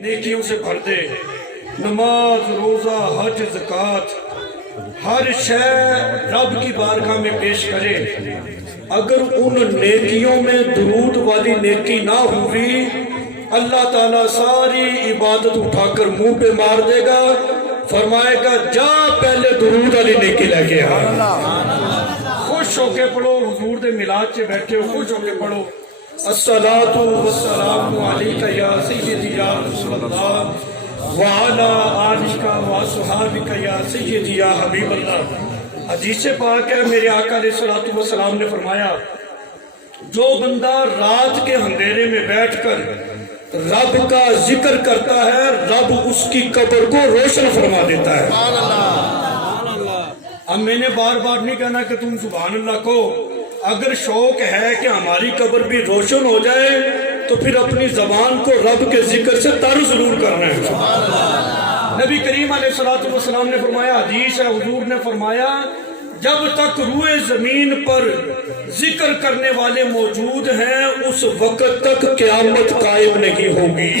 نیکیوں سے بھر دے. نماز، روزہ، حج، زکوٰۃ، ہر شے رب کی بارگاہ میں پیش کرے. اگر ان نیکیوں میں درود والی نیکی نہ ہوئی، اللہ تعالیٰ ساری عبادت اٹھا کر منہ پہ مار دے گا، فرمائے گا جا پہلے درود والی نیکی لے کے آ. خوش ہو کے پڑھو، حضور دے میلاد سے بیٹھے ہو، خوش ہو کے پڑھو. الصلاۃ والسلام علیک یا سیدی یا رسول اللہ وعلی آلک واصحابک یا سیدی یا حبیب اللہ. حدیث پاک ہے، میرے آقا علیہ الصلوۃ والسلام نے فرمایا جو بندہ رات کے اندھیرے میں بیٹھ کر رب کا ذکر کرتا ہے، رب اس کی قبر کو روشن فرما دیتا ہے. اب میں نے بار بار نہیں کہنا کہ تم سبحان اللہ کو. اگر شوق ہے کہ ہماری قبر بھی روشن ہو جائے تو پھر اپنی زبان کو رب کے ذکر سے تر ضرور کرنا ہے. نبی کریم علیہ الصلوۃ والسلام نے فرمایا، حدیث ہے، حضور نے فرمایا جب تک روئے زمین پر ذکر کرنے والے موجود ہیں اس وقت تک قیامت قائم نہیں ہوگی.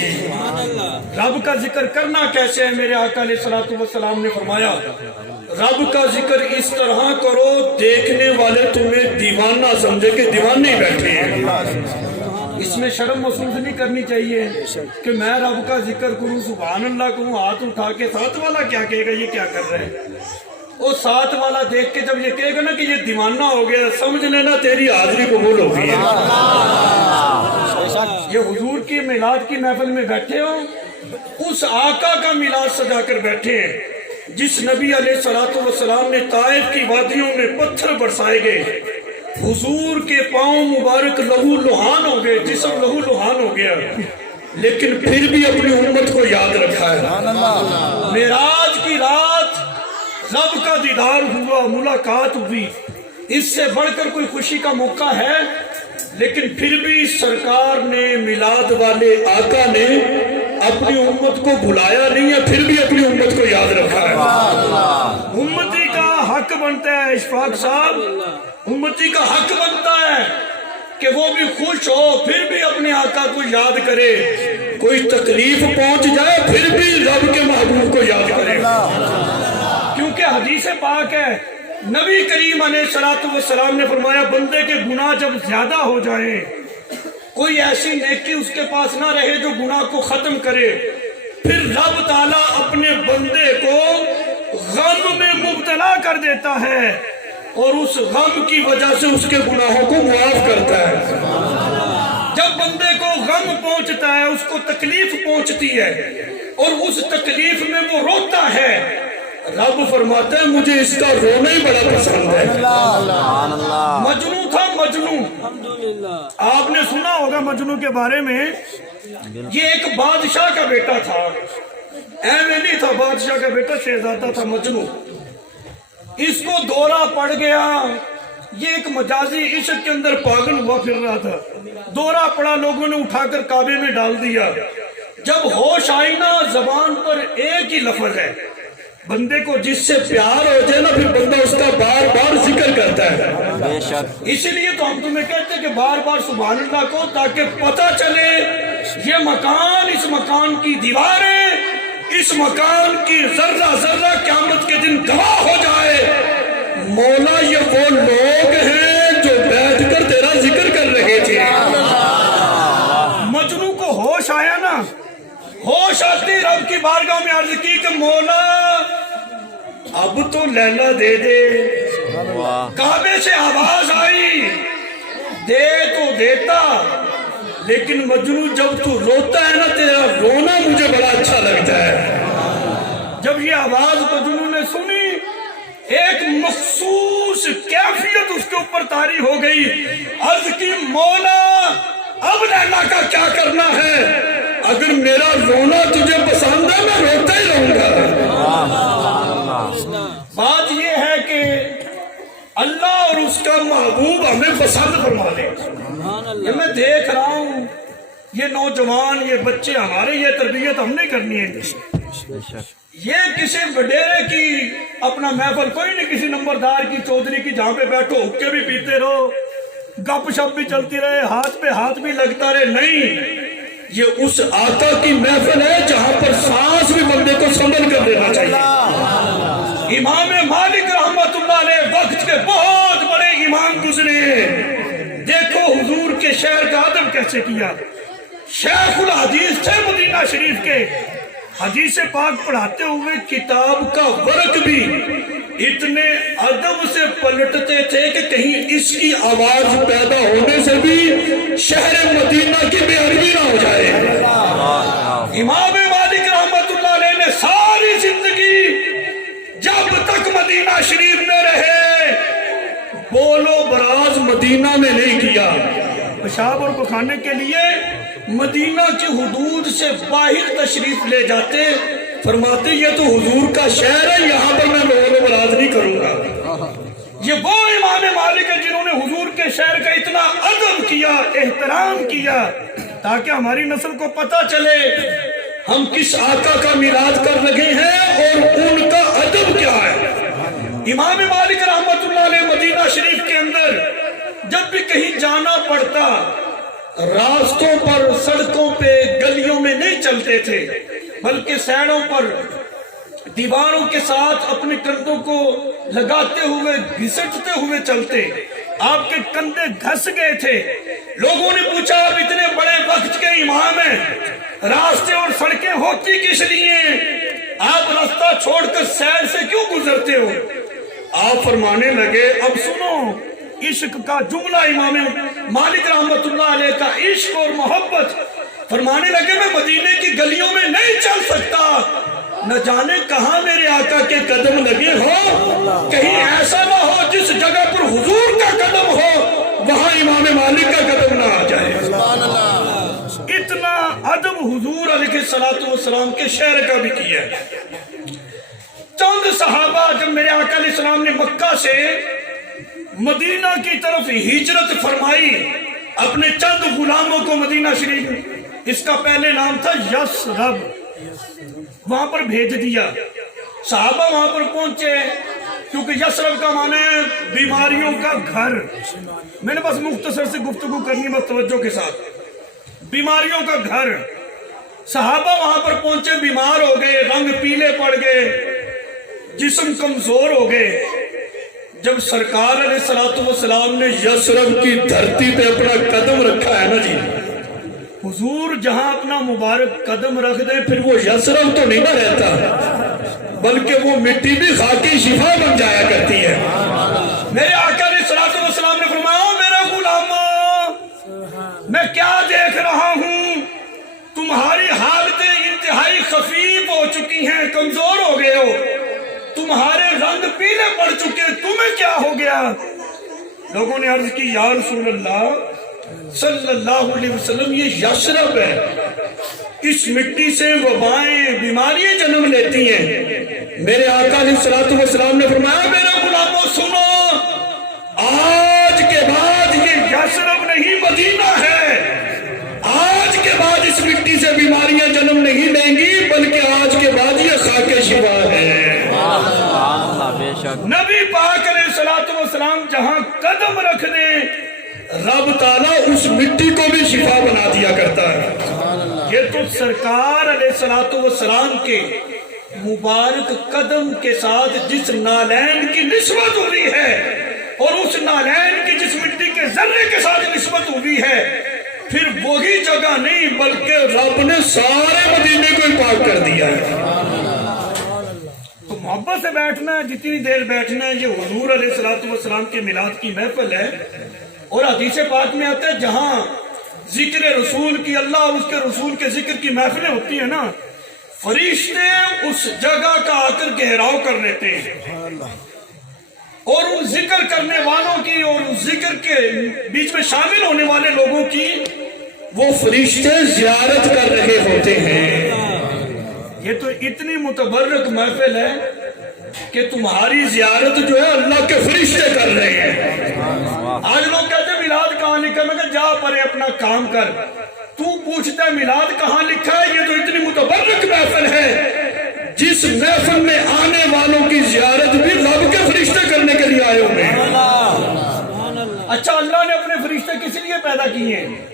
رب کا ذکر کرنا کیسے ہے؟ میرے آقا علیہ الصلوۃ والسلام نے فرمایا رب کا ذکر اس طرح کرو دیکھنے والے تمہیں دیوانہ سمجھے کہ دیوانے بیٹھے ہیں. اس میں شرم محسوس نہیں کرنی چاہیے کہ میں رب کا ذکر کروں، سبحان اللہ کہوں، ہاتھ اٹھا کے. ساتھ والا کیا کہے گا یہ کیا کر رہے ہیں؟ وہ ساتھ والا دیکھ کے جب یہ کہے گا نا کہ یہ دیوانہ ہو گیا، سمجھ لینا تیری حاضری قبول ہو گئی ہے. یہ حضور کی میلاد کی محفل میں بیٹھے ہو، اس آقا کا میلاد سجا کر بیٹھے ہیں جس نبی علیہ الصلوۃ والسلام نے طائف کی وادیوں میں پتھر برسائے گئے، حضور کے پاؤں مبارک لہو لہان ہو گئے، جسم لہو لہان ہو گیا، لیکن پھر بھی اپنی امت کو یاد رکھا ہے. معراج کی رات رب کا دیدار ہوا، ملاقات ہوئی، اس سے بڑھ کر کوئی خوشی کا موقع ہے؟ لیکن پھر بھی سرکار نے، میلاد والے آقا نے اپنی امت کو بھلایا نہیں ہے، پھر بھی اپنی امت کو یاد رکھا ہے. امتی کا حق بنتا ہے اشفاق صاحب، امتی کا حق بنتا ہے کہ وہ بھی خوش ہو پھر بھی اپنے آقا کو یاد کرے. کوئی تکلیف پہنچ جائے پھر بھی رب کے محبوب کو یاد کرے. کیونکہ حدیث پاک ہے، نبی کریم علیہ الصلوۃ والسلام نے فرمایا بندے کے گناہ جب زیادہ ہو جائیں، کوئی ایسی نیکی اس کے پاس نہ رہے جو گناہ کو ختم کرے، پھر رب تعالیٰ اپنے بندے کو غم میں مبتلا کر دیتا ہے اور اس غم کی وجہ سے اس کے گناہوں کو معاف کرتا ہے. جب بندے کو غم پہنچتا ہے، اس کو تکلیف پہنچتی ہے اور اس تکلیف میں وہ روتا ہے، رب فرماتا ہے مجھے اس کا رونا ہی بڑا پسند ہے. مجنوں تھا، مجنوں، آپ نے سنا ہوگا مجنوں کے بارے میں. یہ ایک بادشاہ کا بیٹا تھا، ایویں نہیں تھا، بادشاہ کا بیٹا شہزادہ تھا مجنوں. اس کو دورہ پڑ گیا، یہ ایک مجازی عشق کے اندر پاگل ہوا پھر رہا تھا. دورہ پڑا، لوگوں نے اٹھا کر کعبے میں ڈال دیا. جب ہوش آئی نا، زبان پر ایک ہی لفظ ہے. بندے کو جس سے پیار ہو جائے نا پھر بندہ اس کا بار بار ذکر کرتا ہے. اسی لیے تو ہم تمہیں کہتے ہیں کہ بار بار سبحان اللہ کو، تاکہ پتہ چلے یہ مکان، اس مکان کی دیواریں، اس مکان کی ذرہ ذرہ قیامت کے دن گواہ ہو جائے مولا یہ وہ لوگ ہیں جو بیٹھ کر تیرا ذکر کر رہے تھے. مجنوں کو ہوش آیا نا، ہوش آتی رب کی بارگاہ میں عرض کی کہ مولا اب تو لیلا دے دے. کعبے سے آواز آئی، دے تو دیتا، لیکن مجنوں جب تو روتا ہے نا تیرا رونا مجھے بڑا اچھا لگتا ہے. جب یہ آواز مجنوں نے سنی، ایک مخصوص کیفیت اس کے اوپر طاری ہو گئی. عرض کی مولا اب لیلا کا کیا کرنا ہے؟ اگر میرا رونا تجھے پسند ہے میں روتا ہی رہوں گا. بات یہ ہے کہ اللہ اور اس کا محبوب ہمیں پسند فرما دے. یہ میں دیکھ رہا ہوں یہ نوجوان، یہ بچے ہمارے، یہ تربیت ہم نہیں کرنی ہے. یہ کسی وڈیرے کی اپنا محفل کوئی نہیں، کسی نمبردار کی، چودھری کی، جہاں پہ بیٹھو حقے بھی پیتے رہو، گپ شپ بھی چلتی رہے، ہاتھ پہ ہاتھ بھی لگتا رہے. نہیں، یہ اس آقا کی محفل ہے جہاں شہر کا ادب کیسے کیا. شیخ الحدیث تھے مدینہ شریف کے. حدیث پاک پڑھاتے ہوئے کتاب کا ورق بھی اتنے ادب سے پلٹتے تھے کہ کہیں اس کی آواز پیدا ہونے سے بھی شہر مدینہ کی بے عربی نہ ہو جائے. امام مالک رحمت اللہ علیہ نے ساری زندگی جب تک مدینہ شریف میں رہے بولو براز مدینہ میں نہیں کیا. پیشاب اور پخانے کے لیے مدینہ کی حدود سے باہر تشریف لے جاتے, فرماتے یہ تو حضور کا شہر ہے, یہاں پر میں بول و براز نہیں کروں گا. یہ وہ امام مالک ہیں جنہوں نے حضور کے شہر کا اتنا ادب کیا, احترام کیا, تاکہ ہماری نسل کو پتہ چلے ہم کس آقا کا میلاد کر رہے ہیں اور ان کا ادب کیا ہے. امام مالک رحمت اللہ علیہ مدینہ شریف کے اندر جب بھی کہیں جانا پڑتا راستوں پر, سڑکوں پہ, گلیوں میں نہیں چلتے تھے, بلکہ سیڑوں پر دیواروں کے ساتھ اپنے کندھوں کو لگاتے ہوئے گھسٹتے ہوئے چلتے. آپ کے کندھے گھس گئے تھے. لوگوں نے پوچھا آپ اتنے بڑے وقت کے امام ہیں, راستے اور سڑکیں ہوتی کس لیے, آپ راستہ چھوڑ کر سیر سے کیوں گزرتے ہو. آپ فرمانے لگے اب سنو عشق کا جملہ, امام مالک رحمت اللہ علیہ کا عشق اور محبت. فرمانے لگے میں مدینے کی گلیوں میں نہیں چل سکتا, نہ جانے کہاں میرے آقا کے قدم لگے ہو, کہیں ایسا نہ ہو جس جگہ پر حضور کا قدم ہو وہاں امام مالک کا قدم نہ آ جائے. اتنا ادب حضور علیہ الصلوۃ والسلام کے شہر کا بھی کیا. چند صحابہ جب میرے آقا علیہ السلام نے مکہ سے مدینہ کی طرف ہجرت فرمائی, اپنے چند غلاموں کو مدینہ شریف, اس کا پہلے نام تھا یثرب, وہاں پر بھیج دیا. صحابہ وہاں پر پہنچے, کیونکہ یثرب کا معنی ہے بیماریوں کا گھر. میں نے بس مختصر سے گفتگو کرنی بس توجہ کے ساتھ. بیماریوں کا گھر. صحابہ وہاں پر پہنچے, بیمار ہو گئے, رنگ پیلے پڑ گئے, جسم کمزور ہو گئے. جب سرکار علیہ الصلوۃ والسلام نے یثرب کی دھرتی پہ اپنا قدم رکھا ہے نا جی, حضور جہاں اپنا مبارک قدم رکھ دیں پھر وہ یثرب تو نہیں نہ رہتا, بلکہ وہ مٹی بھی خاکی شفا بن جایا کرتی ہے. میرے آقا علیہ الصلوۃ والسلام نے فرمایا میرے غلاموں میں کیا دیکھ رہا ہوں, تمہاری حالتیں انتہائی خفیف ہو چکی ہیں, کمزور ہو گئے ہو, تمہارے رنگ پیلے پڑ چکے, تمہیں کیا ہو گیا. لوگوں نے عرض کی یا رسول اللہ صلی اللہ علیہ وسلم یہ یثرب ہے, اس مٹی سے وبائیں بیماریاں جنم لیتی ہیں. میرے آقا علیہ الصلوۃ والسلام نے فرمایا میرے غلاموں سنو, آج کے بعد یہ یثرب نہیں مدینہ ہے, آج کے بعد اس مٹی سے بیماریاں جنم نہیں لیں گی, بلکہ آج کے بعد یہ خاک شفا ہے. نبی پاک علیہ الصلوۃ والسلام جہاں قدم رکھ دیں رب تعالیٰ اس مٹی کو بھی شفا بنا دیا کرتا ہے. یہ تو سرکار علیہ الصلوۃ والسلام کے مبارک قدم کے ساتھ جس نالین کی نسبت ہوئی ہے, اور اس نالین کی جس مٹی کے ذرے کے ساتھ نسبت ہوئی ہے, پھر وہی جگہ نہیں بلکہ رب نے سارے مدینے کو ہی پاک کر دیا ہے. تو محبت سے بیٹھنا ہے, جتنی دیر بیٹھنا ہے. یہ حضور علیہ الصلوۃ والسلام کے میلاد کی محفل ہے, اور حدیث پاک میں آتا ہے جہاں ذکر رسول کی, اللہ اور اس کے رسول کے ذکر کی محفلیں ہوتی ہیں نا, فرشتے اس جگہ کا آ کر گہراؤ کر لیتے ہیں, اور ان ذکر کرنے والوں کی اور ان ذکر کے بیچ میں شامل ہونے والے لوگوں کی وہ فرشتے زیارت کر رہے ہوتے ہیں. یہ تو اتنی متبرک محفل ہے کہ تمہاری زیارت جو ہے اللہ کے فرشتے کر رہے ہیں. آج لوگ کہتے ہیں میلاد کہاں لکھا, میں کہ جا پرے اپنا کام کر, تو پوچھتا ہے میلاد کہاں لکھا ہے. یہ تو اتنی متبرک محفل ہے جس محفل میں آنے والوں کی زیارت بھی رب کے فرشتے کرنے کے لیے آئے ہوئے ہیں. اچھا, اللہ نے اپنے فرشتے کس لیے پیدا کیے ہیں؟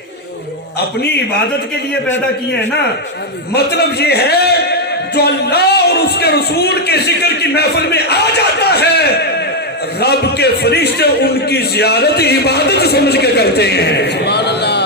اپنی عبادت کے لیے پیدا کیے ہیں نا. مطلب یہ ہے جو اللہ اور اس کے رسول کے ذکر کی محفل میں آ جاتا ہے, رب کے فرشتے ان کی زیارت عبادت سمجھ کے کرتے ہیں.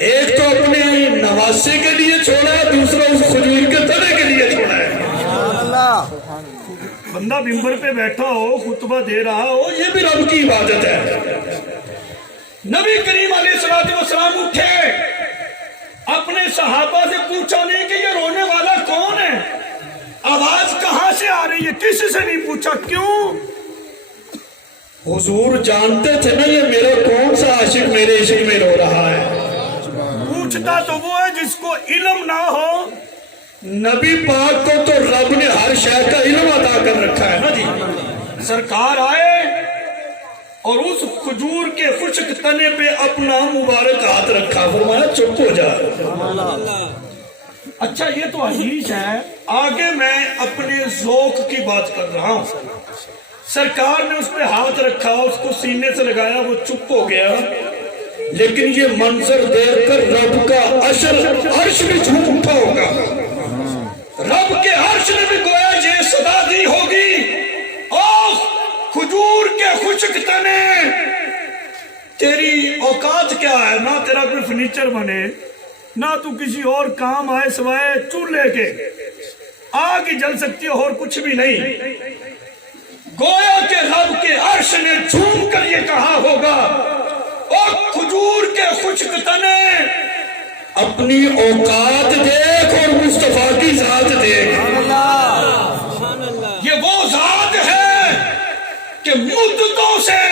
ایک تو اپنے نواسے کے لیے چھوڑا ہے، دوسرا اس کھجور کے تنے کے لیے چھوڑا ہے۔ بندہ ممبر پہ بیٹھا ہو، خطبہ دے رہا ہو، یہ بھی رب کی عبادت ہے۔ نبی کریم علیہ السلام اٹھے، اپنے صحابہ سے پوچھا نہیں کہ یہ رونے والا کون ہے، آواز کہاں سے آ رہی ہے، کسی سے نہیں پوچھا، کیوں؟ حضور جانتے تھے نا یہ میرا کون سا عاشق میرے عشق میں رو رہا ہے۔ پوچھتا تو وہ ہے جس کو علم نہ ہو۔ نبی پاک کو تو رب نے ہر شے کا علم عطا کر رکھا ہے نا جی۔ سرکار آئے اور اس کھجور کے خشک تنے پہ اپنا مبارک ہاتھ رکھا، فرمایا چپ ہو جا۔ اچھا یہ تو حدیث ہے، آگے میں اپنے ذوق کی بات کر رہا ہوں۔ سرکار نے اس پہ ہاتھ رکھا، اس کو سینے سے لگایا، وہ چپ ہو گیا۔ لیکن یہ منظر دیکھ کر رب کا عرش بھی جھوم اٹھا ہوگا، رب کے عرش نے بھی گویا یہ صدا دی ہوگی، اوہ کھجور کے خشک تنے، تیری اوقات کیا ہے؟ نہ تیرا کوئی فرنیچر بنے، نہ تو کسی اور کام آئے سوائے چولہے کے، آگ ہی جل سکتی ہے اور کچھ بھی نہیں۔ گویا کہ رب کے عرش نے جھوم کر یہ کہا ہوگا، او کھجور کے خشک تنے، اپنی اوقات دیکھ اور مصطفیٰ کی ذات دیکھ۔ یہ وہ ذات ہے کہ مدتوں سے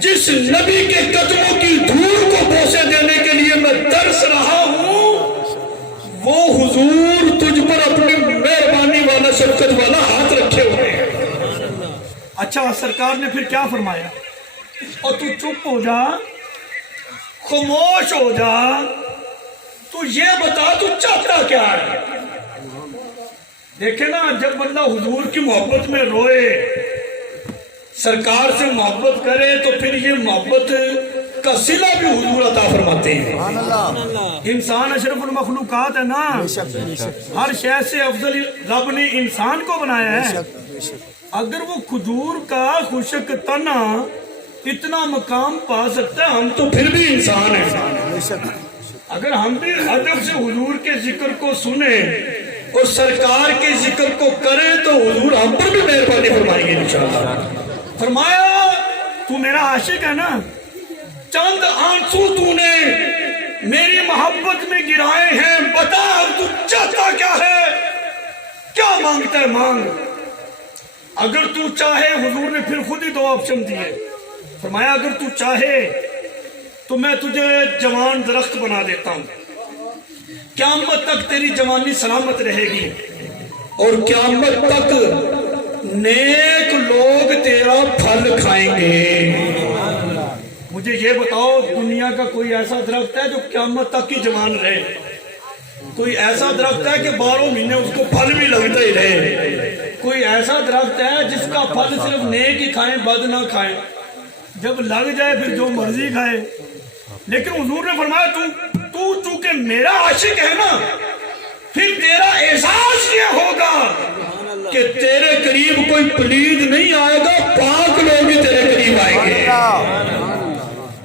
جس نبی کے قدموں کی دھول کو بوسے دینے کے لیے میں ترس رہا ہوں، وہ حضور تجھ پر اپنی مہربانی والا شفقت والا ہاتھ رکھے ہوئے ہیں۔ اچھا سرکار نے پھر کیا فرمایا؟ اور تو چپ ہو جا، خاموش ہو جا، تو یہ بتا تو چاہتا کیا ہے؟ دیکھیں نا، جب بندہ حضور کی محبت میں روئے، سرکار سے محبت کرے، تو پھر یہ محبت کا صلہ بھی حضور عطا فرماتے ہیں۔ انسان اشرف المخلوقات ہے نا، ہر شے سے افضل رب نے انسان کو بنایا ہے۔ اگر وہ کھجور کا خشک تنا اتنا مقام پا سکتا ہے، ہم تو پھر بھی انسان ہیں۔ اگر ہم بھی ادب سے حضور کے ذکر کو سنیں اور سرکار کے ذکر کو کریں تو حضور ہم پر بھی مہربانی فرمائیں گے انشاءاللہ۔ فرمایا تو میرا عاشق ہے نا، چند آنسو تو نے میری محبت میں گرائے ہیں، بتا اب تو چاہتا کیا ہے، کیا مانگتا ہے مانگ۔ اگر تو چاہے، حضور نے پھر خود ہی دو آپشن دیے، فرمایا اگر تو چاہے تو میں تجھے جوان درخت بنا دیتا ہوں، قیامت تک تیری جوانی سلامت رہے گی، اور قیامت تک نیک لوگ تیرا پھل کھائیں گے۔ مجھے یہ بتاؤ، دنیا کا کوئی ایسا درخت ہے جو قیامت تک کی جوان رہے؟ کوئی ایسا درخت ہے کہ 12 مہینے اس کو پھل بھی لگتا ہی رہے؟ کوئی ایسا درخت ہے جس کا پھل صرف نیک ہی کھائیں، بد نہ کھائیں؟ جب لگ جائے پھر جو مرضی کھائے۔ لیکن حضور نے فرمایا تو چونکہ میرا عاشق ہے نا، پھر تیرا احساس یہ ہوگا کہ تیرے قریب کوئی پلید نہیں آئے گا، پاک لوگ ہی تیرے قریب آئیں گے۔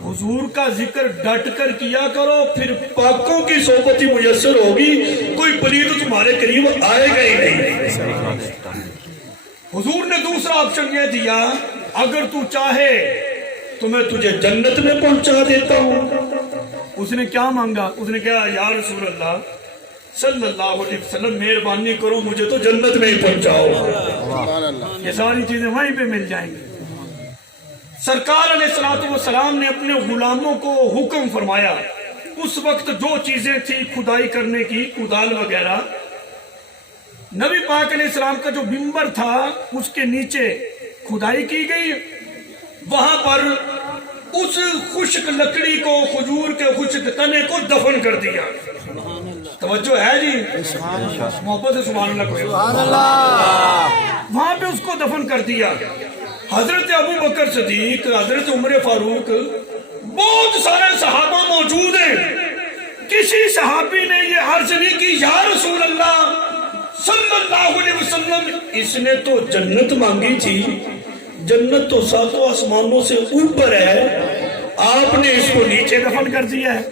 حضور کا ذکر ڈٹ کر کیا کرو، پھر پاکوں کی صحبت ہی میسر ہوگی، کوئی پلید تمہارے قریب آئے گا ہی نہیں۔ حضور نے دوسرا آپشن یہ دیا، اگر تو چاہے تو میں تجھے جنت میں پہنچا دیتا ہوں۔ اس نے کیا مانگا؟ اس نے کہا یا رسول اللہ صلی اللہ علیہ وسلم، مہربانی کرو مجھے تو جنت میں ہی پہنچاؤ، یہ ساری چیزیں وہیں پہ مل جائیں گی۔ سرکار علیہ السلام نے اپنے غلاموں کو حکم فرمایا، اس وقت جو چیزیں تھی کھدائی کرنے کی، کدال وغیرہ، نبی پاک علیہ السلام کا جو منبر تھا اس کے نیچے کھدائی کی گئی، وہاں پر اس خشک لکڑی کو، کھجور کے خشک تنے کو دفن کر دیا۔ توجہ ہے جی؟ محبت سے سبحان اللہ کوئی، وہاں پہ اس کو دفن کر دیا۔ حضرت ابو بکر صدیق، حضرت عمر فاروق، بہت سارے صحابہ موجود ہیں، کسی صحابی نے یہ عرض نہیں کی یا رسول اللہ صلی اللہ علیہ وسلم، اس نے تو جنت مانگی تھی، جنت تو 7 آسمانوں سے اوپر ہے، آپ نے اس کو نیچے دفن کر دیا ہے۔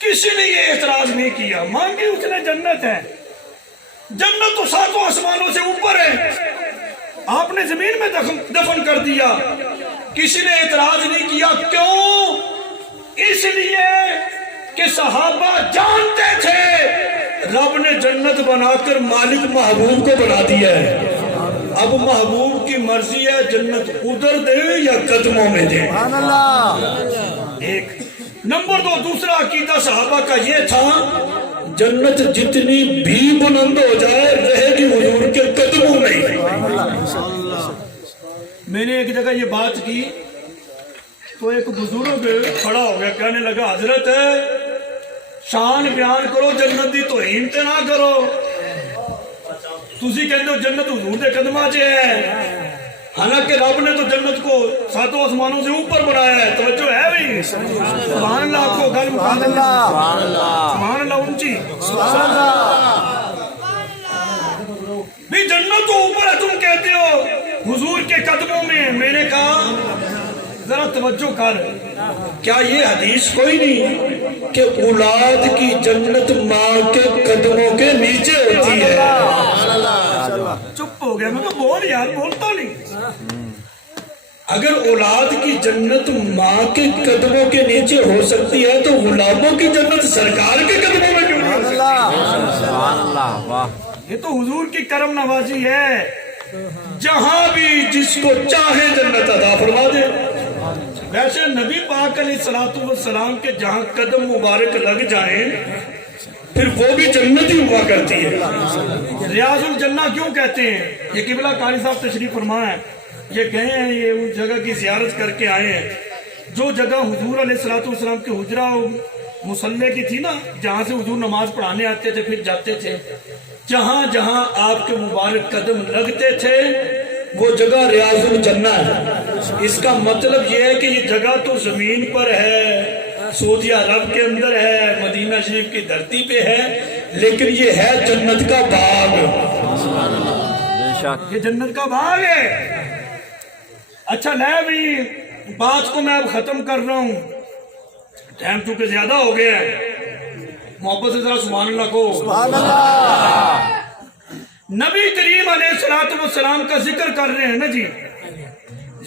کسی نے یہ اعتراض نہیں کیا، مانگی اس نے جنت ہے، جنت تو ساتوں آسمانوں سے اوپر ہے، آپ نے زمین میں دفن کر دیا، کسی نے اعتراض نہیں کیا۔ کیوں؟ اس لیے کہ صحابہ جانتے تھے رب نے جنت بنا کر مالک محبوب کو بنا دیا ہے، اب محبوب کی مرضی ہے جنت ادھر دے یا قدموں میں دے۔ ایک نمبر دو، دوسرا عقیدہ صحابہ کا یہ تھا جنت جتنی بھی بلند ہو جائے رہے گی حضور کے قدموں میں ہی۔ میں نے ایک جگہ یہ بات کی تو ایک بزرگ کھڑا ہو گیا، کہنے لگا حضرت شان بیان کرو جنت دی توہین تے نہ کرو، تسی کہتے ہو جنت حضور دے قدماں 'چ ہے، حالانکہ رب نے تو جنت کو ساتوں آسمانوں سے اوپر بنایا ہے۔ توجہ ہے بھی؟ سبحان اللہ، آپ کو گل مکھا دیں، سبحان اللہ اونچی، بھی جنت تو اوپر ہے، تم کہتے ہو حضور کے قدموں میں۔ میں نے کہا ذرا توجہ کر، کیا یہ حدیث کوئی نہیں کہ اولاد کی جنت ماں کے قدموں کے نیچے ہوتی ہے؟ چپ ہو گیا، میں تو بول یار، بولتا نہیں۔ اگر اولاد کی جنت ماں کے قدموں کے نیچے ہو سکتی ہے تو غلاموں کی جنت سرکار کے قدموں میں کیوں نہیں؟ یہ تو حضور کی کرم نوازی ہے، جہاں بھی جس کو چاہے جنت عطا فرما دے۔ ویسے نبی پاک علیہ الصلوۃ والسلام کے جہاں قدم مبارک لگ جائیں پھر وہ بھی جنت ہی ہوا کرتی ہے۔ ریاض الجنہ کیوں کہتے ہیں؟ یہ قبلہ قاری صاحب تشریف فرما ہے، یہ گئے ہیں، یہ اس جگہ کی زیارت کر کے آئے ہیں جو جگہ حضور علیہ الصلوۃ والسلام کے حجرہ مصلی کی تھی نا، جہاں سے حضور نماز پڑھانے آتے تھے پھر جاتے تھے، جہاں جہاں آپ کے مبارک قدم لگتے تھے وہ جگہ ریاض الجنہ ہے۔ اس کا مطلب یہ ہے کہ یہ جگہ تو زمین پر ہے، سعودی عرب کے اندر ہے، مدینہ شریف کی دھرتی پہ ہے، لیکن یہ ہے جنت کا باغ، یہ جنت کا باغ ہے۔ اچھا لے بھی بات کو میں اب ختم کر رہا ہوں، ٹائم چونکہ زیادہ ہو گیا ہے، محبت سے ذرا سبحان اللہ کو۔ سبحان اللہ۔ نبی کریم علیہ الصلوۃ والسلام کا ذکر کر رہے ہیں نا جی،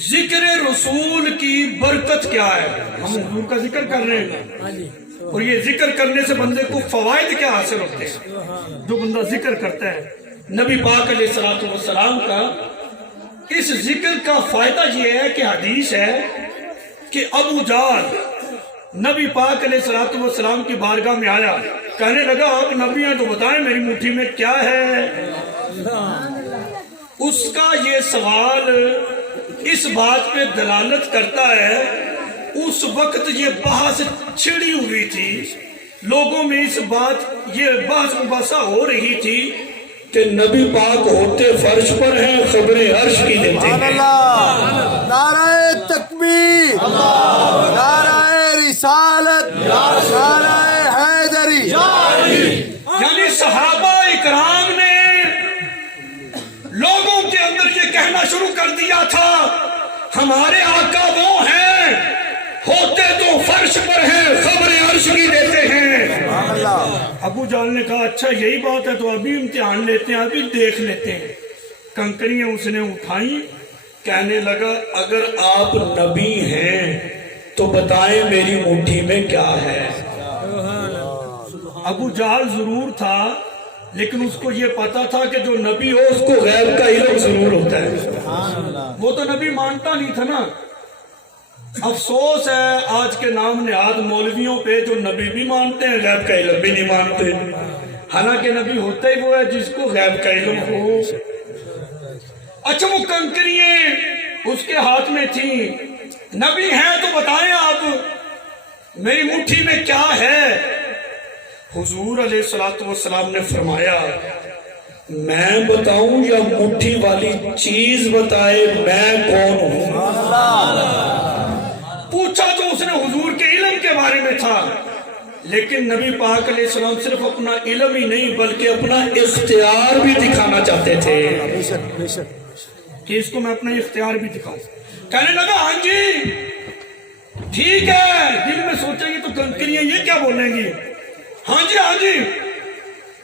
ذکر رسول کی برکت کیا ہے؟ ہم حضور کا ذکر کر رہے ہیں، اور یہ ذکر کرنے سے بندے کو فوائد کیا حاصل ہوتے ہیں جو بندہ ذکر کرتا ہے نبی پاک علیہ الصلوۃ والسلام کا۔ اس ذکر کا فائدہ یہ ہے کہ حدیث ہے کہ ابو جہل نبی پاک علیہ الصلوۃ والسلام کی بارگاہ میں آیا، کہنے لگا آپ نبی ہیں تو بتائیں میری مٹھی میں کیا ہے؟ اس کا یہ سوال اس بات پہ دلالت کرتا ہے اس وقت یہ بحث چھڑی ہوئی تھی، لوگوں میں اس بات یہ بحث مباحثہ ہو رہی تھی کہ نبی پاک ہوتے فرش پر ہیں، خبریں عرش کی دیتے ہیں۔ نعرہ تکبیر، نعرہ رسالت، نعرہ حیدری۔ یعنی صحابہ اکرام نے لوگوں کے اندر یہ کہنا شروع کر دیا تھا ہمارے آقا وہ ہیں ہوتے تو فرش پر ہیں، خبریں عرش کی دیتے ہیں۔ ابو جہل نے کہا اچھا یہی بات ہے تو ابھی امتحان لیتے ہیں، ابھی دیکھ لیتے ہیں۔ کنکریاں اس نے اٹھائیں، کہنے لگا اگر آپ نبی ہیں تو بتائیں میری مٹھی میں کیا ہے؟ ابو جہل ضرور تھا لیکن اس کو یہ پتا تھا کہ جو نبی ہو اس کو غیب کا علم ضرور ہوتا ہے، وہ تو نبی مانتا نہیں تھا نا۔ افسوس ہے آج کے نام نہاد مولویوں پہ جو نبی بھی مانتے ہیں غیب کا علم بھی نہیں مانتے، حالانکہ نبی ہوتا ہی وہ ہے جس کو غیب کا علم ہو۔ اچھا وہ کنکریاں اس کے ہاتھ میں تھیں، نبی ہیں تو بتائیں آپ میری مٹھی میں کیا ہے؟ حضور علیہ الصلوۃ والسلام نے فرمایا میں بتاؤں یا مٹھی والی چیز بتائے میں کون ہوں؟ پوچھا تو اس نے حضور کے علم کے بارے میں تھا، لیکن نبی پاک علیہ السلام صرف اپنا علم ہی نہیں بلکہ اپنا اختیار بھی دکھانا چاہتے تھے کہ اس کو میں اپنا اختیار بھی دکھاؤں۔ کہنے لگا ہاں جی ٹھیک ہے، دل میں سوچیں گے تو کنکریاں یہ کیا بولیں گی؟ ہاں جی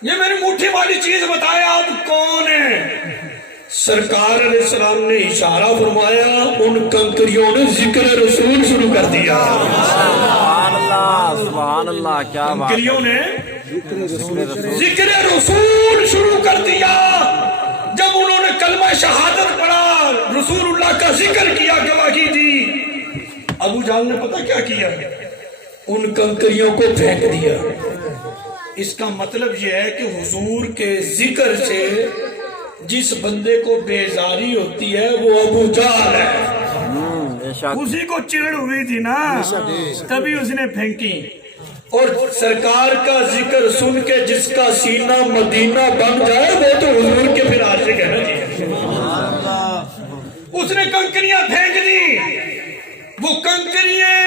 یہ میری مٹھی والی چیز بتایا آپ کون ہیں؟ سرکار علیہ السلام نے اشارہ فرمایا، ان کنکریوں نے ذکر رسول شروع کر دیا۔ سبحان اللہ، کیا بات ہے۔ کنکریوں نے ذکر رسول شروع کر دیا۔ جب انہوں نے کلمہ شہادت پڑھا، رسول اللہ کا ذکر کیا، گواہی دی، ابو جہل نے پتہ کیا کیا؟ ان کنکریوں کو پھینک دیا۔ اس کا مطلب یہ ہے کہ حضور کے ذکر سے جس بندے کو بیزاری ہوتی ہے وہ ابو جہل ہے۔ اسی کو چڑ ہوئی تھی نا، تبھی اس نے پھینکی۔ اور سرکار کا ذکر سن کے جس کا سینہ مدینہ بن جائے وہ تو حضور کے پھر عاشق ہے نا جی۔ اس نے کنکریاں پھینک دی۔ وہ کنکریاں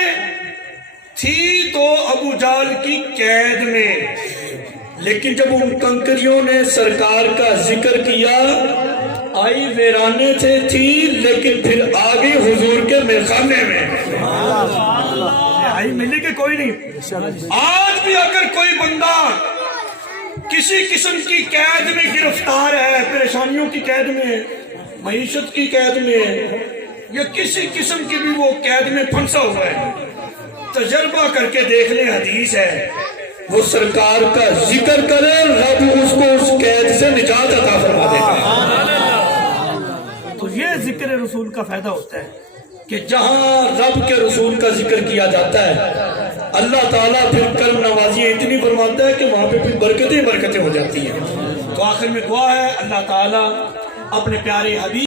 تھی تو ابو جہل کی قید میں، لیکن جب ان کنکریوں نے سرکار کا ذکر کیا، آئی ویرانے سے تھی لیکن پھر آگئی حضور کے میخانے میں۔ آئی ملی کہ کوئی نہیں۔ آج بھی اگر کوئی بندہ کسی قسم کی قید میں گرفتار ہے، پریشانیوں کی قید میں، معیشت کی قید میں، یا کسی قسم کی بھی وہ قید میں پھنسا ہوا ہے، تجربہ کر کے دیکھ لیں، حدیث ہے، وہ سرکار کا ذکر کرے، رب اس کو اس قید سے نجات عطا فرما دے گا۔ تو یہ ذکر رسول کا فائدہ ہوتا ہے کہ جہاں رب کے رسول کا ذکر کیا جاتا ہے، اللہ تعالیٰ پھر کرم نوازیاں اتنی فرماتا ہے کہ وہاں پہ پھر برکتیں ہو جاتی ہیں۔ تو آخر میں دعا ہے، اللہ تعالیٰ اپنے پیارے حبیب